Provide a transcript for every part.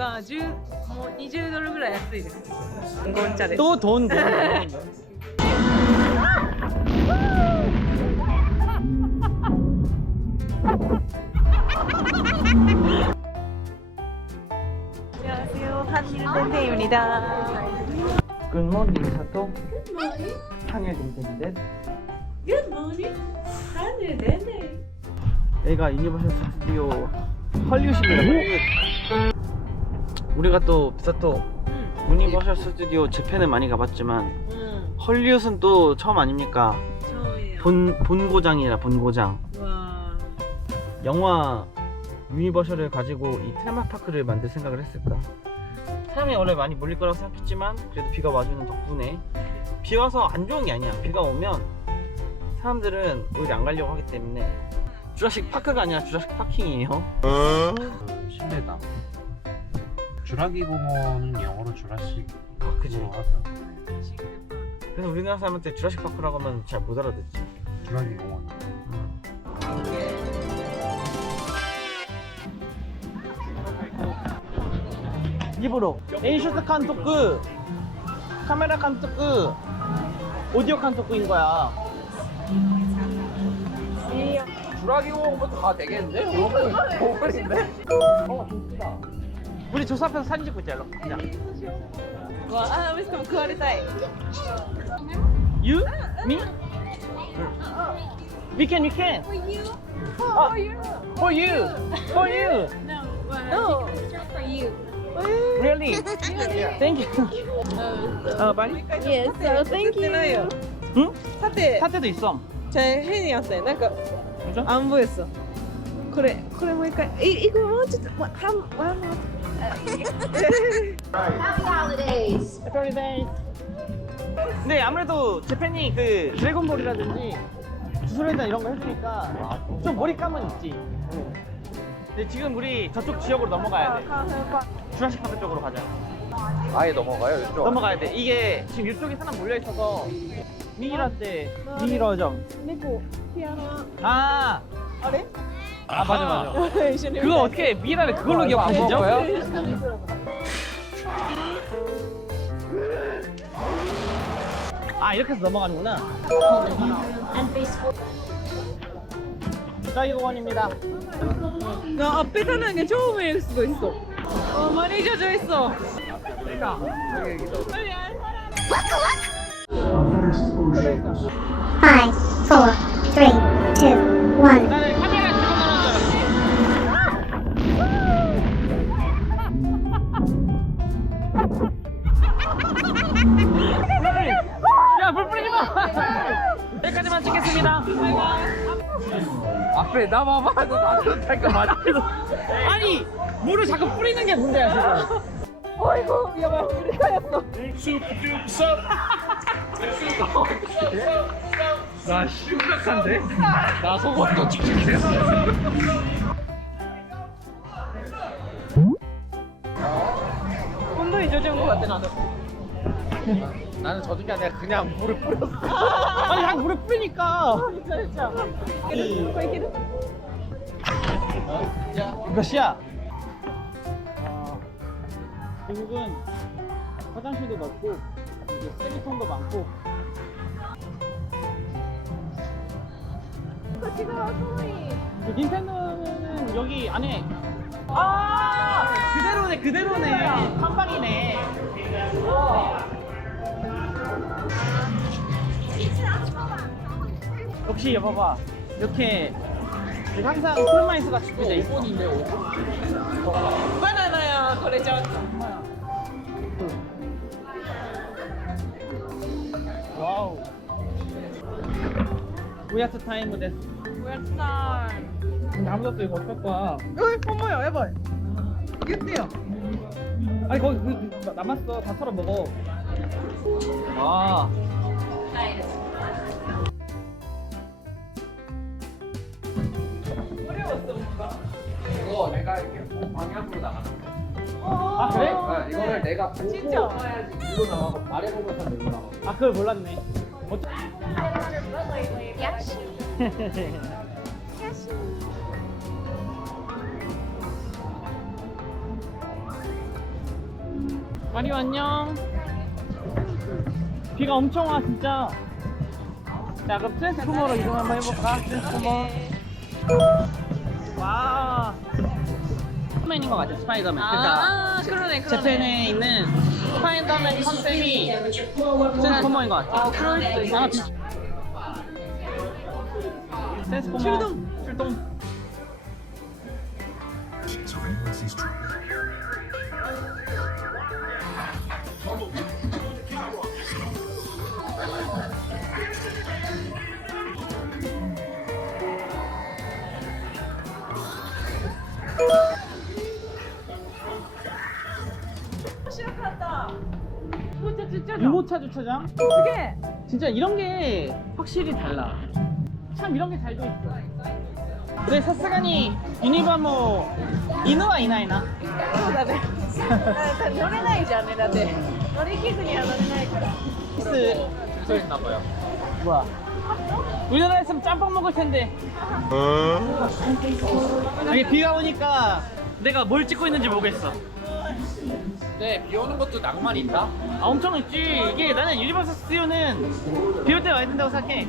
が10もう20ドルぐらい安いです。ゴンチャです。 또 돈. 안녕하세요. 한일밴드입니다. 굿모닝 사토. 상해 동생인데. 굿모닝. 한일밴드. 여기가 유니버셜 스튜디오 헐리우드입니다. 헐리우드. 우리가 또 비사토 유니버셜 스튜디오 재팬은 많이 가봤지만 헐리우드는 또 처음 아닙니까? 처음이에요. 본고장이라 본고장. 와. 영화 유니버셜을 가지고 이 테마파크를 만들 생각을 했을까? 사람이 원래 많이 몰릴 거라고 생각했지만 그래도 비가 와주는 덕분에 비 와서 안 좋은 게 아니야. 비가 오면 사람들은 오히려 안 가려고 하기 때문에 주라식 파크가 아니라 주라식 파킹이에요. 실내다. 주라기 공원은 영어로 주라식 파크지. 파크로 하다. 그래서 우리나라 사람한테 주라식 파크라고 하면 잘 못 알아듣지. 주라기 공원. 일부러 엔쇼트監督, 카메라監督, 오디오監督인 거야. 주라기 공원부터 다 되겠는데? 5분인데? 우리 조수 앞에서 사진 찍고 있자. 일로 가자. 와, 아, 왜しかも食われたい. You? Me? We can. For you. For you. For you. No. For you. Really? Thank you. 빨리. Yes. So thank you. 응? 사태. 사태도 있어. 제変やったよ。なんか 진짜? 안 보였어. これもう一回。이거もうちょっとワン Happy holidays. 근데 아무래도 재팬이 그 드래곤볼이라든지 주술회전 이런 거 해주니까 좀 몰입감은 있지. 근데 지금 우리 저쪽 지역으로 넘어가야 돼. 주라식 파크 쪽으로 가자. 아예 넘어가요 이쪽? 넘어가야 돼. 이게 지금 이쪽에 사람 몰려 있어서 미이러점.猫ピアノ 아, あれ 아 맞아. 一緒に 그거 어떻게 미라를 그걸로 안 기억하시죠? 먹어요? 아 이렇게 해서 넘어가는구나. 주라기공원입니다. 나 앞에 사는 게 처음에 수도 있어. 많이 젖어 있어. Five, four, three, two, one. 나는 카메라 들고 나가는 줄 알았지. 야, 물 뿌리지 마. 여기까지만 찍겠습니다. 앞에 나 봐봐 나도 잠깐 맞아. 아니, 물을 자꾸 뿌리는 게 문제야 지금. 어이구, 야봐, 우리 가였어. 나 심각한데? 나 속옷도 칙칙했어. 온도이 조정인 것 같아, 나도. 나는 젖은 게 아니라 그냥 물을 뿌렸어. 아니, 자꾸 물을 뿌리니까. 진짜. 이거 이기는? 몇 시야? 미국은 화장실도 넓고 이제 쓰레기통도 많고. 지금 소리. 그 닌텐도는 여기 안에 그대로네 한방이네. 역시 봐봐 이렇게 항상 쿨마이스가 준비돼 있어. バナナや、これちょっと。 와우. 우야트 타임です. Where's time? 아무것도 이거 어떨 거야? 어이, 엄마야, 해봐. 이겼대요. 아니 거기 남았어. 다 털어 먹어. 아. 이거 내가 이렇게 방향으로 나가는 거야. 아 그래? 이거를 내가 보고 진짜? 해야지 일로 나가고 아래 보고서 일로 나가고. 아 그걸 몰랐네. 마리오 안녕. 비가 엄청 와 진짜. 자 그럼 트랜스포머로 이동 한번 해볼까? 트랜스포머. 와. 스파이더맨인 것 같아. 스파이더맨. 아, 그러네, 그러네. 재팬에 있는 스파이더맨 컨셉이 트랜스포머인 것 같아. 아, 그럴 수도 있어. 트랜스포머. 출동. 시작한다. 진짜 진짜. 유모차 주차장? 어떻게? 진짜 이런 게 확실히 달라. 참 이런 게 잘 돼 있어. 그래 사스가니 유니바모 이누와 이나이나. そうだね。乗れないじゃんね、だって。乗り気には乗れないから。 있나봐요. 뭐야? 우리나라에 있으면 짬뽕 먹을 텐데. 이게 비가 오니까 내가 뭘 찍고 있는지 모르겠어. 네, 비 오는 것도 낭만 있다. 아 엄청 있지. 이게 나는 유니버설 스튜디오는 비 올 때 와야 된다고 생각해.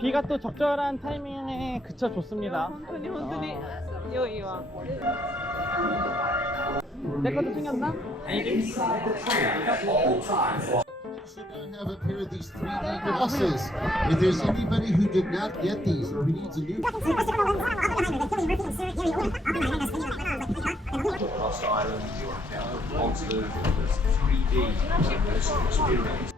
비가 또 적절한 타이밍에 그쳐줬습니다. 本当に本当に良いわ。 내 것도 챙겼나? 아니지? Should have a pair of these 3D glasses. If there's anybody who did not get these, or who needs a new Lost Island, Monsters, 3D experience.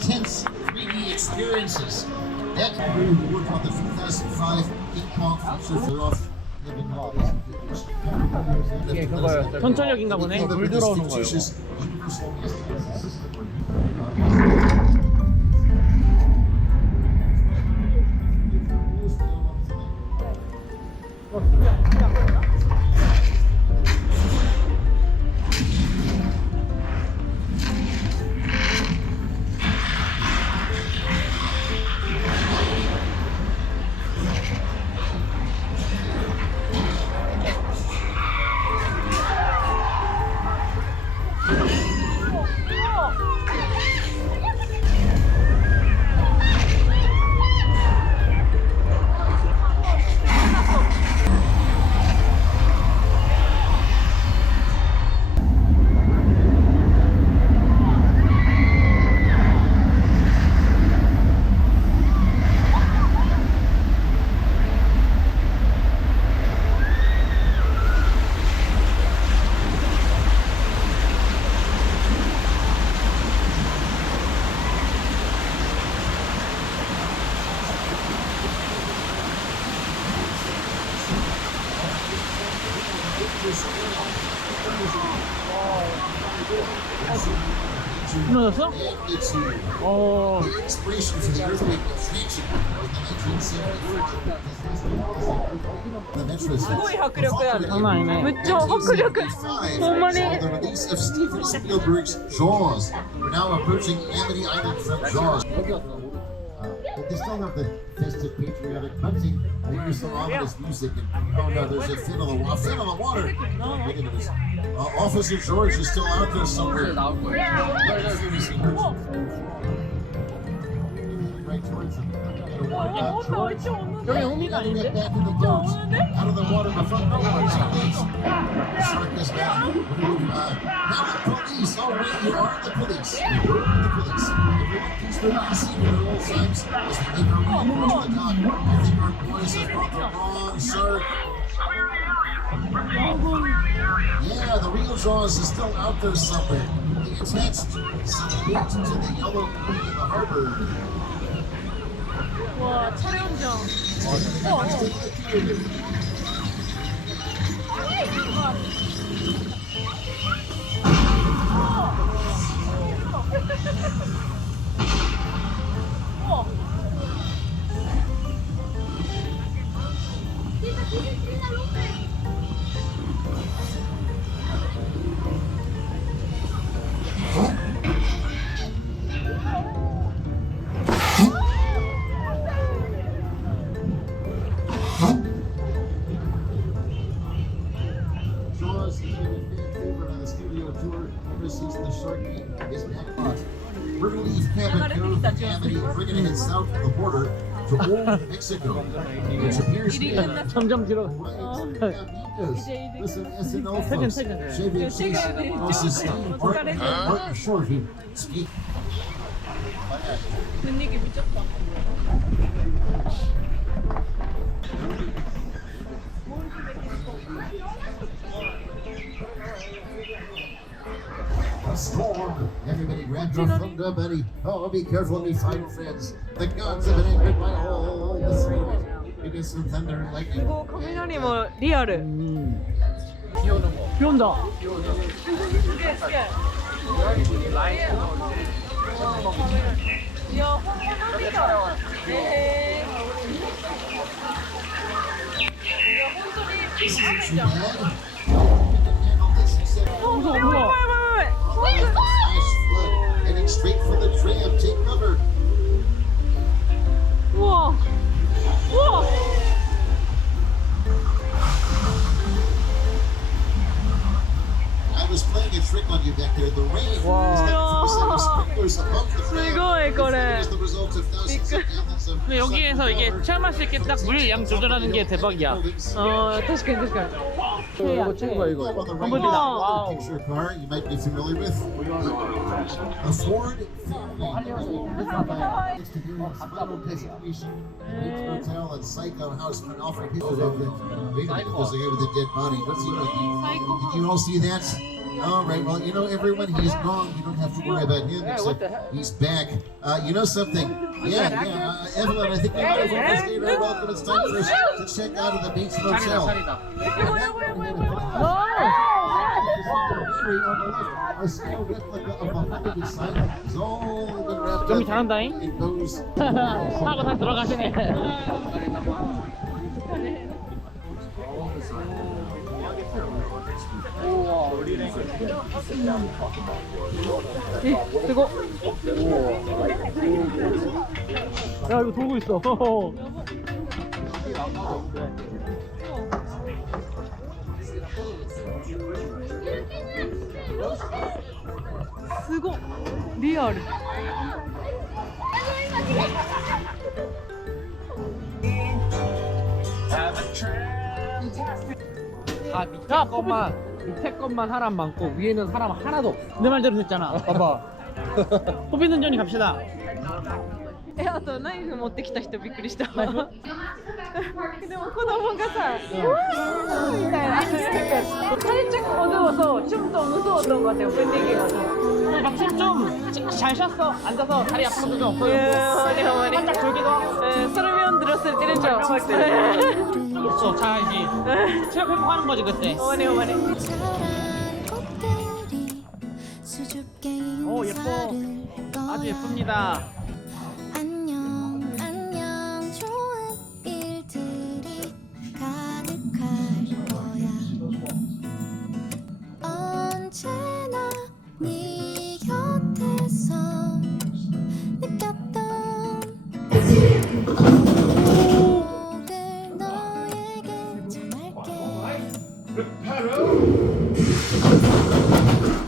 intense 3D experiences. That really worked on the 2005 King Kong feature for living bodies. 전철역인가 보네. 물 들어오는 거예요. 무너졌어? It's 어. the inspiration for the earthquake of Fiji in the 1970s. すごい迫力ある。 장난 아니네. めっちゃ迫力。ほんまに。 saw the release of Steven Spielberg's Jaws. We're now approaching Amity Island from Jaws. they still have the festive patriotic hunting. They hear some ominous music and oh no, there's a fin of the water. Fin of the water. Look at this. Officer George is still out there somewhere. Right towards him. 여기 의미가 아닌데? Get back in the boat. Out of the water in the front door. The shark is down. Now the police. Oh wait, you are the police. The police. Everyone keeps their secret at all times as we make our way across the dock. I think our boys have brought the wrong shark. Yeah, the real Jaws is still out there somewhere. They attached some bait to the yellow buoy in the harbor. 와 촬영장. Jaws has been a fan favorite on the studio tour ever since the shark meat is backbought. We're going to leave Cabot Cove and Amity. We're going to head south of the border to Old Mexico, which appears to be 점점 길어. Listen, SNL folks, Chevy Chase, also Steve Martin Short, who speak. 분위기 미쳤다. A storm. Everybody grab your thunder, buddy. Oh, be careful, me fine friends. The gods have been angered by all this moment. It is some thunder and lightning. 이거 카미나리 뭐 리얼을. 비 온다. 야, 혼돈이다. 네. 야, 혼돈이 This isn't too 피시장. bad. We can handle this, he said. Flash flood heading straight for the tram. Take cover. 우와. 우와. I was playing a trick on you back there. The rain is like 4 set of sprinklers above the tram. すごいこれ As the result of thousands of gallons of 근데 여기에서 이게 체험할 수 있게 딱 물 양 조절하는 게 대박이야.確かに確かに 이거 찍은 거야 이거. Well, the 한번 rain 와우. picture car you might be familiar with. A Ford Final Destination, Bates Motel, and Psycho House for Alfred Hitchcock. Wait a minute, there's a guy with a dead body. What's he doing? Did you all see that? All right, well, you know, everyone, he's gone. You don't have to worry about him, except he's back. You know something? Yeah. Evelyn, I think we might have overstayed our welcome. It's time for us to check out of the Bates Motel. A scale replica of the Hollywood sign has all been wrapped 좀비 up 잘한다잉. in those. 하고 다 들어가시네. 이거 야 이거 돌고 있어. 쓰고 리얼 아 밑에 것만 사람 많고 위에는 사람 하나도 없어. 내 말대로 됐잖아. 봐봐. 호빈 운전이 갑시다. あとナイフ持ってきた人びっくりしたでも子供がさ「うわー!」みたいな살짝 어두워서 좀 더 무서웠던 것 같아요 분위기가 마침 좀잘 쉬었어. 앉아서 다리 아픈 것도 좀 없어요. 어머니 살짝 돌기도 하고. 설명 들었을 때는 좀 없어. 자야지. 체력 회복하는 거지 그때. 어머니 오 예뻐. 아주 예쁩니다. 안녕 안녕 좋은 일들이 가득할 거야 언제나 네 곁에서 느꼈던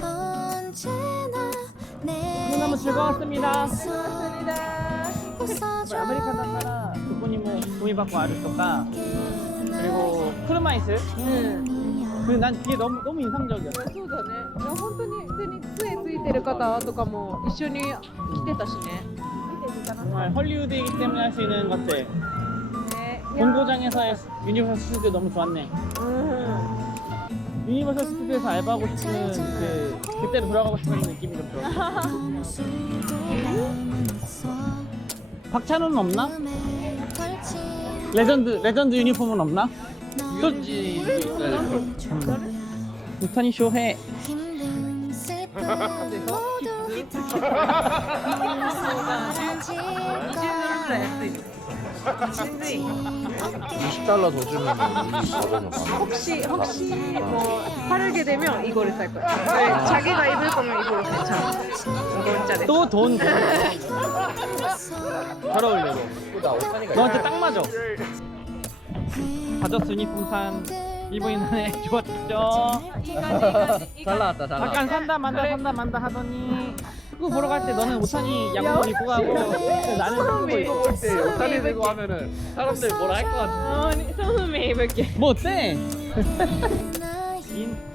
언제나 내 너무 즐거웠습니다. 웃어줘 아메리카노 하나 부모님은 구이받고 아르토까 그리고 크루마이스. 근데 난 그게 너무 인상적이었어. そうだね。いや本当に手に杖ついてる方とかも一緒に来てたしね。 정말 헐리우드이기 때문에 할 수 있는 것들. ね。 본고장에서의 유니버설 스튜디오 너무 좋았네. 유니버설 스튜디오에서 알바하고 싶은 그때로 돌아가고 싶은 느낌이 좀 들었어. 박찬호는 없나? 레전드 유니폼은 없나? 유현지 있어요. 우타니 쇼헤. 힘든 슬픔 모두 $20 더 주면 $24전 혹시 뭐 팔게 되면 이거를 살 거야. 네, 자기가 입을 거면 이걸로 괜찮아. 이거 진짜 또 돈. 잘 어울려 너. 너한테 딱 맞아. 다저스 유니폼 산 일본인 한해 좋았죠. 잘 나왔다 잘 잠깐 산다 만다 하더니 축구 보러 갈 때 너는 오타니 양복 입고 가고 나는 축구 입고. 오타니 들고 하면은 사람들 뭐라 할 것 같아. 처음에 입을게. 뭐 어때? 인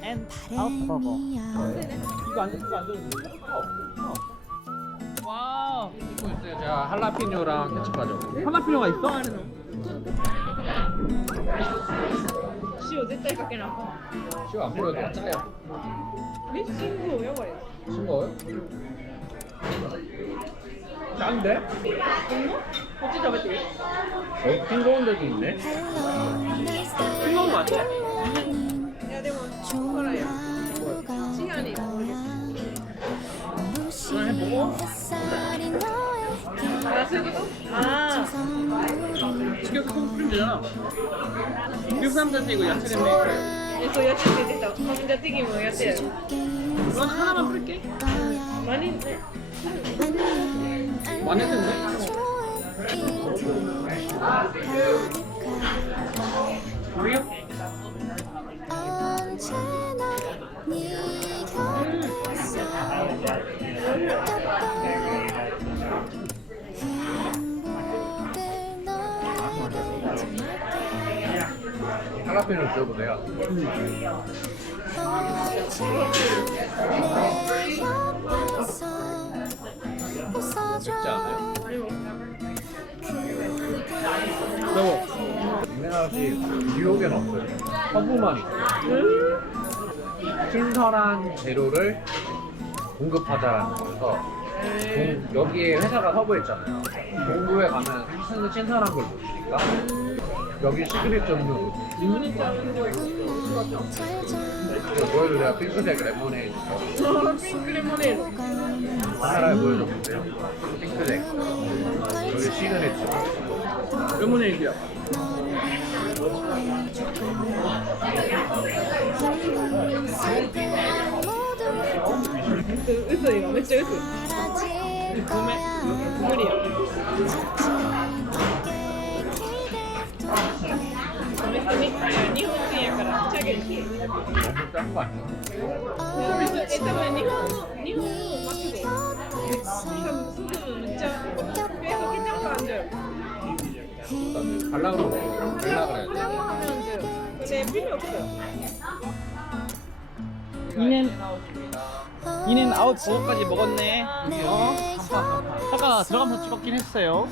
앤 아웃 버거. 이거 안 들어도 돼? 와우. 입고 있어요. 제가 할라피뇨랑 케첩 가져. 하나 필요가 있어? 塩絶対かけなあかん。 시오 안 뿌려도 짜요. え、싱거워요,これ. 싱거워요? 짠데? 같이 食べていい? 싱거운 데도 있네. 싱거운 거 같아. いやでも辛いよ. 시간이 아, 새우도? 아, 직격 콩 뿌리면 되잖아. 미국 사람들한테 이거 야채 냄새. 이거 야채 되겠다. 감자튀김은 야채. 너 하나만 뿌릴게. 많이 많이 했는데? 우리요? 언제나 네 곁에서 행복들 너를 할라피뇨 줘도 돼요. 맵지 않아요? 매워. 우리나라시 뉴욕에는 없어요. 허브만 있어요. 신선한 재료를 공급하자라는 거여서 여기에 회사가 서부에 있잖아요. 동부에 가면 신선한 걸 못 주니까 여기 시그릿 종류 보여줘. 내가 핑크색 레모네이드 핑크 레모네이드. 하나를 보여줬는데요. 핑크색 여기 시그릿 레모네이드야.嘘今めっちゃ嘘. 무리야. 일본인이야から 짜게. 너무 짠 거 아니야? 일단은 일본 마트에.多分めっちゃ계속 괜찮은 거 안 줘요. 갈라 그러고 갈라 그래야 돼. 그냥 하면 안 줘요. 근데 필요 없어요. 인앤 아웃 버거까지 먹었네. 아까 들어가면서 찍었긴 했어요.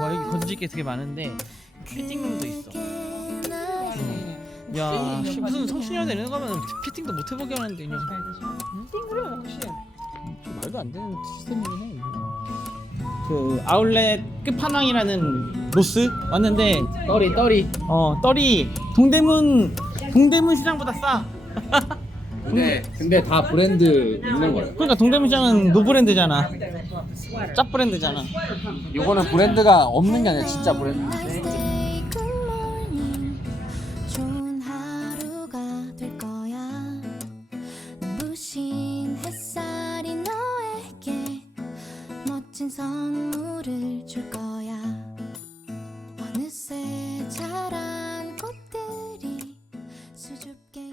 와 여기 건지게 되게 많은데 피팅룸도 있어. 야 무슨 성신여대 이런 거 가면 피팅도 못 해보게 하는데 이 녀석. 띵그러면 혹시 말도 안 되는 시스템이긴 해. 그 아울렛 끝판왕이라는 로스 왔는데 떨이 떨이 동대문 시장보다 싸. 근데 다 브랜드 있는 거예요. 그러니까 동대문 시장은 노브랜드잖아. 짭 브랜드잖아. 이거는 브랜드가 없는 게 아니라 진짜 브랜드. 좋은 하루가 될 거야. 눈부신 햇살이 너에게 멋진 선물을 줄 거야. 어느새 자란 꽃들이 수줍 새롭게